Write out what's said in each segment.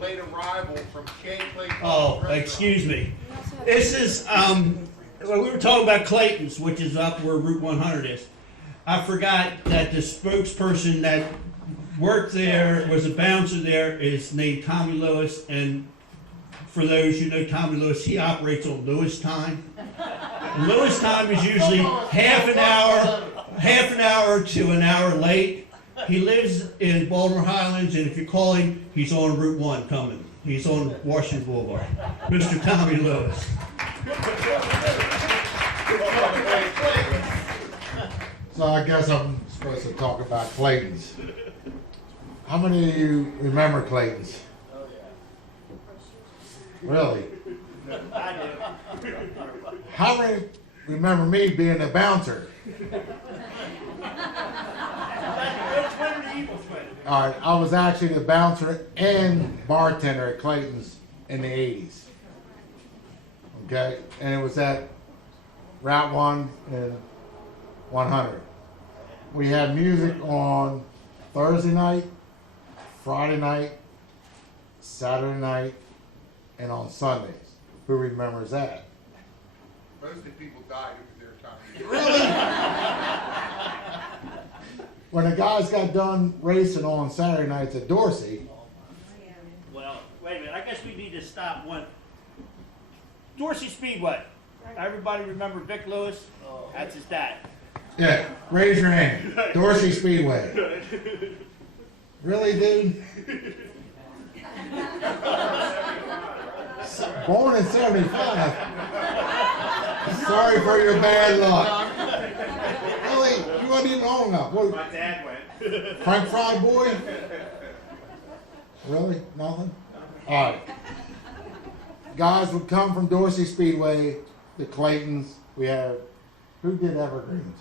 late arrival from Clayton. Oh, excuse me. This is, well, we were talking about Clayton's, which is up where Route 100 is. I forgot that the spokesperson that worked there, was a bouncer there, is named Tommy Lewis, and for those who know Tommy Lewis, he operates on Lewis time. Lewis time is usually half an hour to an hour late. He lives in Baltimore Highlands, and if you call him, he's on Route 1 coming. He's on Washington Boulevard. Mr. Tommy Lewis. So I guess I'm supposed to talk about Clayton's. How many of you remember Clayton's? Really? I do. How many remember me being a bouncer? All right, I was actually the bouncer and bartender at Clayton's in the 80s. Okay, and it was at Route 1 and 100. We had music on Thursday night, Friday night, Saturday night, and on Sundays. Who remembers that? Most of the people died over their time. Really? When the guys got done racing on Saturday nights at Dorsey, Well, wait a minute. I guess we need to stop one. Dorsey Speedway. Everybody remember Vic Lewis? That's his dad. yeah, raise your hand. Dorsey Speedway. Really, dude? Born in 75. Sorry for your bad luck. Really? You wasn't even old enough. What, My dad went. Frank Fry boy? Really? Nothing? Alright. Guys would come from Dorsey Speedway, the Claytons. We have, who did Evergreens?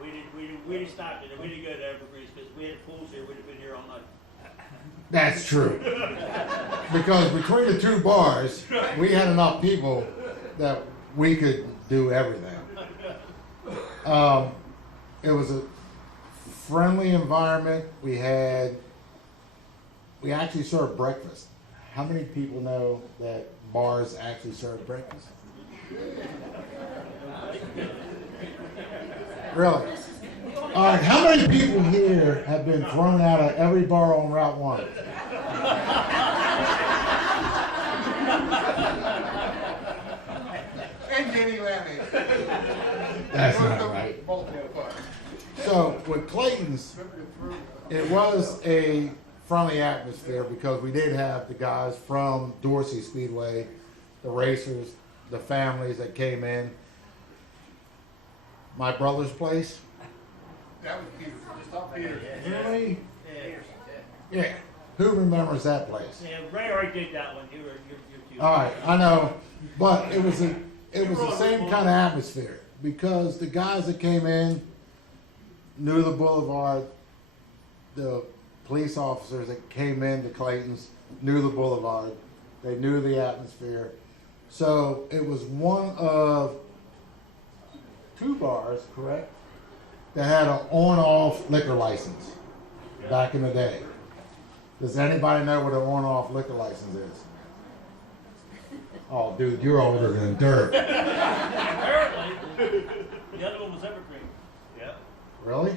We didn't stop it. We didn't go to Evergreens because we had pools here. We'd have been here all night. That's true. Because between the two bars, we had enough people that we could do everything. It was a friendly environment. We actually served breakfast. How many people know that bars actually serve breakfast? Really? All right, how many people here have been thrown out of every bar on Route 1? And Jenny Lammy. That's not right. So with Clayton's, it was a friendly atmosphere because we did have the guys from Dorsey Speedway, the racers, the families that came in. My brother's place. That was Peter. Really? Yeah. Who remembers that place? Yeah, Ray already did that one. You're too. All right, I know, but it was the same kind of atmosphere because the guys that came in knew the boulevard. The police officers that came into Clayton's knew the boulevard. They knew the atmosphere. So it was one of two bars, correct, that had an on-off liquor license back in the day. Does anybody know what an on-off liquor license is? Oh, dude, you're older than dirt. Apparently, the other one was Evergreen. Yeah. Really?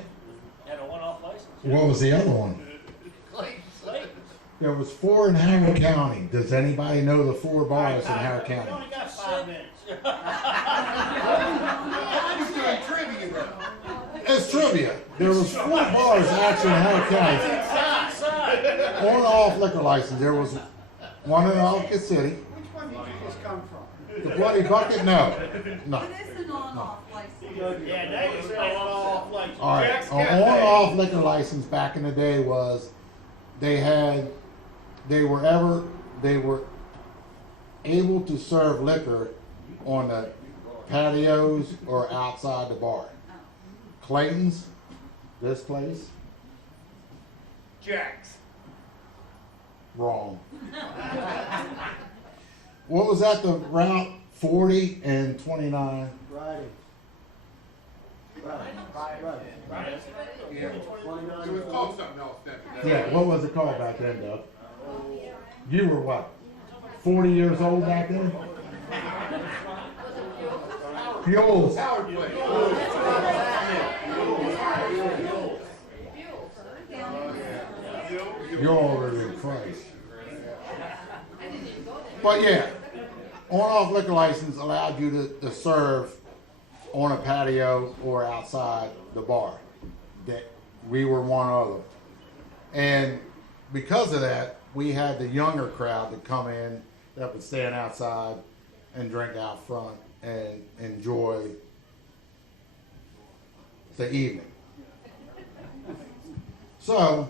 Had a one-off license. What was the other one? Clayton. There was 4 in Howard County. Does anybody know the 4 bars in Howard We County? only got 5 minutes. He's doing trivia though. It's trivia. There was 4 bars actually in Howard County. On-off liquor license. There was one in Ellicott City. Which one did you just come from? The Bloody Bucket? No. No. It is an on-off license. Yeah, that was an on-off license. All right. Jack's An got that. on-off liquor license back in the day was they were able to serve liquor on the patios or outside the bar. Clayton's, this place, Jack's. wrong. What was that, the Route 40 and 29? Friday. Yeah. It was called something else then. Yeah, what was it called back then, Doug? You were what, 40 years old back then? Fuels. Howard Place. You're older than Christ. But yeah, on-off liquor license allowed you to serve on a patio or outside the bar. That we were one of them. And because of that, we had the younger crowd that come in that would stand outside and drink out front and enjoy the evening. So,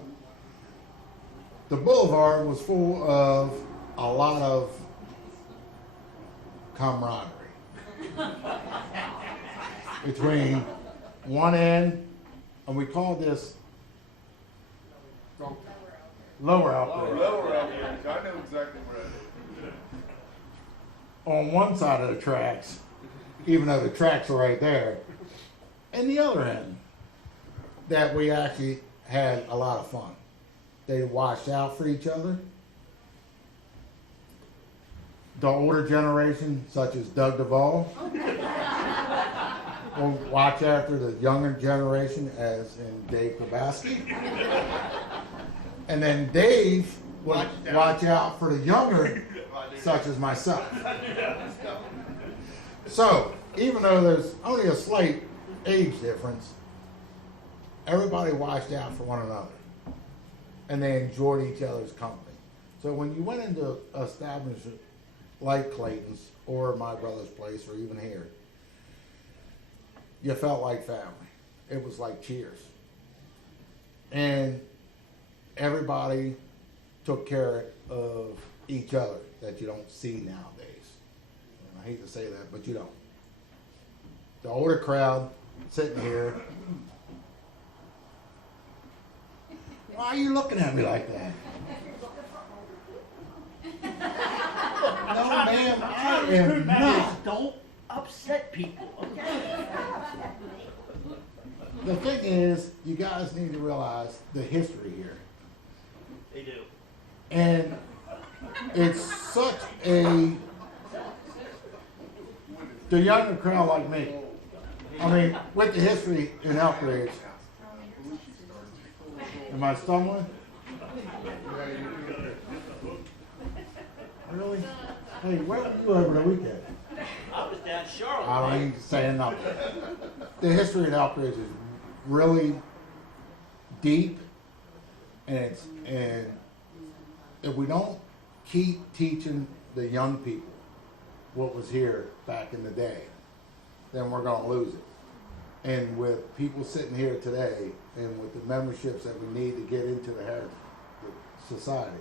the boulevard was full of a lot of camaraderie between one end, and we called this lower outlet. Lower out here, I know exactly where it is. On one side of the tracks, even though the tracks are right there, and the other end, that we actually had a lot of fun. They watched out for each other. The older generation, such as Doug Duvall, will watch after the younger generation, as in Dave Krabaski. And then Dave will watch out for the younger, such as myself. So, even though there's only a slight age difference, everybody watched out for one another. And they enjoyed each other's company. So when you went into an establishment like Clayton's or my brother's place or even here, you felt like family. It was like Cheers. And everybody took care of each other that you don't see nowadays. And I hate to say that, but you don't. The older crowd sitting here. Why are you looking at me like that? No, ma'am, I am not. Don't upset people, okay? The thing is, you guys need to realize the history here. They do. And it's such a, the younger crowd like me. I mean, with the history in Elkridge, am I stumbling? Really? Hey, where were you over the weekend? I was down Charlotte. I don't even say nothing. The history of Elkridge is really deep, and if we don't keep teaching the young people what was here back in the day, then we're going to lose it. And with people sitting here today, and with the memberships that we need to get into the heritage society,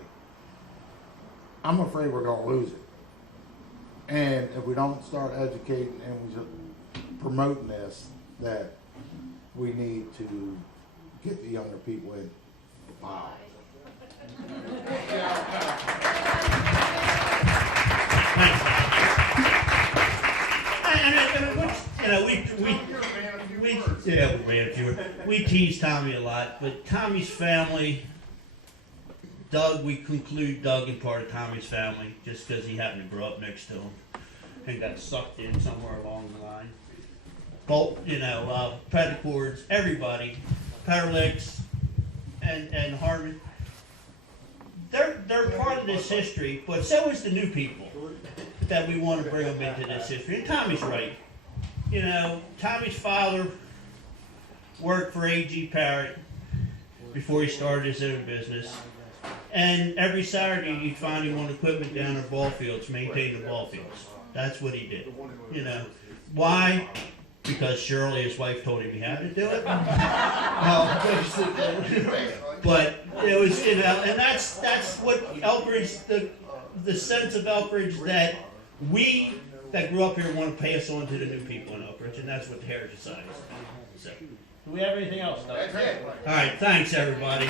I'm afraid we're going to lose it. And if we don't start educating and we just promoting this, that we need to get the younger people in. Wow. We tease Tommy a lot, but Tommy's family, Doug, we conclude Doug in part of Tommy's family just because he happened to grow up next to him and got sucked in somewhere along the line. Bolt, Pedicords, everybody, Peterlicks, and Harmon. They're part of this history, but so is the new people that we want to bring them into this history. And Tommy's right. Tommy's father worked for A.G. Parrott before he started his own business. And every Saturday you'd find him on equipment down at ball fields, maintaining the ball fields. That's what he did. Why? Because Shirley, his wife, told him he had to do it. But it was, and that's what Elkridge, the sense of Elkridge that we that grew up here want to pass on to the new people in Elkridge, and that's what the Heritage Society is. So, do we have anything else? No? That's it. All right, thanks everybody.